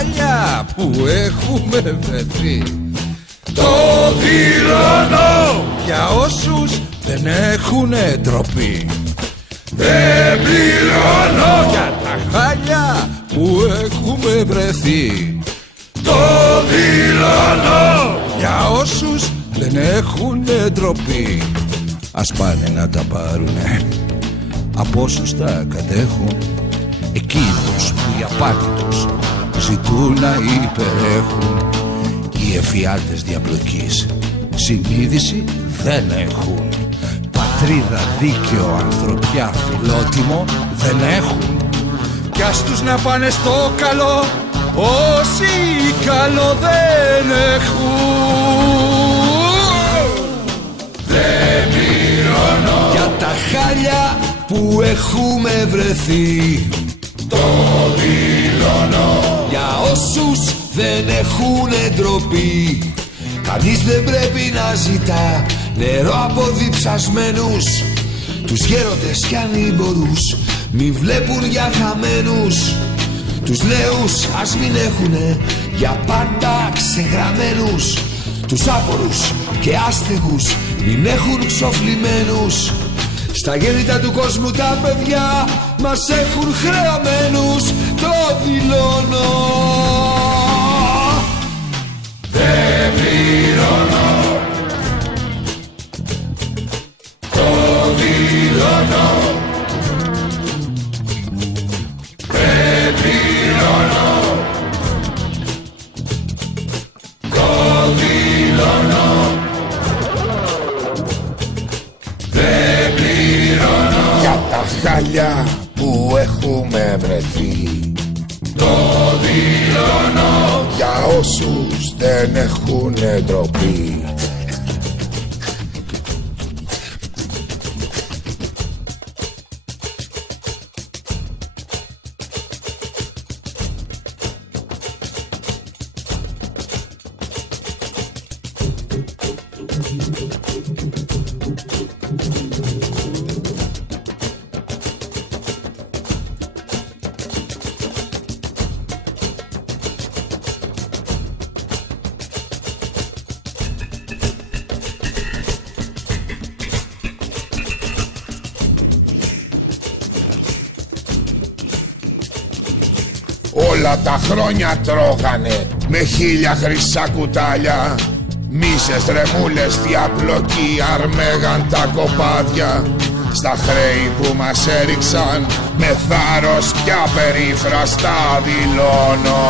χάλια που έχουμε βρεθεί. Το δηλώνω για όσους δεν έχουνε ντροπή. Δεν πληρώνω για τα χάλια που έχουμε βρεθεί. Το δηλώνω για όσους δεν έχουνε ντροπή. Ας πάνε να τα πάρουνε από όσους τα κατέχουν, εκείνους που οι απάτητος ζητούν να υπερέχουν. Οι εφιάλτες διαπλοκής συνείδηση δεν έχουν. Πατρίδα, δίκαιο, ανθρωπιά, φιλότιμο δεν έχουν. Κι ας τους να πάνε στο καλό όσοι καλό δεν έχουν. Δεν πληρώνω για τα χάλια που έχουμε βρεθεί. Το δηλώνω για όσους δεν έχουνε ντροπή. Κανείς δεν πρέπει να ζητά νερό από διψασμένους. Τους γέροντες κι ανήμπορους μη βλέπουν για χαμένους. Τους νέους ας μην έχουνε για πάντα ξεγραμμένους. Τους άπορους και άστεγους μην έχουν ξοφλημένους. Στα γέννητα του κόσμου τα παιδιά μας έχουν χρεωμένους. Το δηλώνω. Δεν πληρώνω. Το δηλώνω. Δεν πληρώνω. Το δηλώνω. Δεν πληρώνω για τα χάλια που έχουμε βρεθεί. Το δηλώνω για όσους δεν έχουνε ντροπή. Όλα τα χρόνια τρώγανε με 1000 χρυσά κουτάλια. Μίσες, ρεμούλες, διαπλοκή αρμέγαν τα κοπάδια. Στα χρέη που μας έριξαν με θάρρος πια περίφραστα δηλώνω.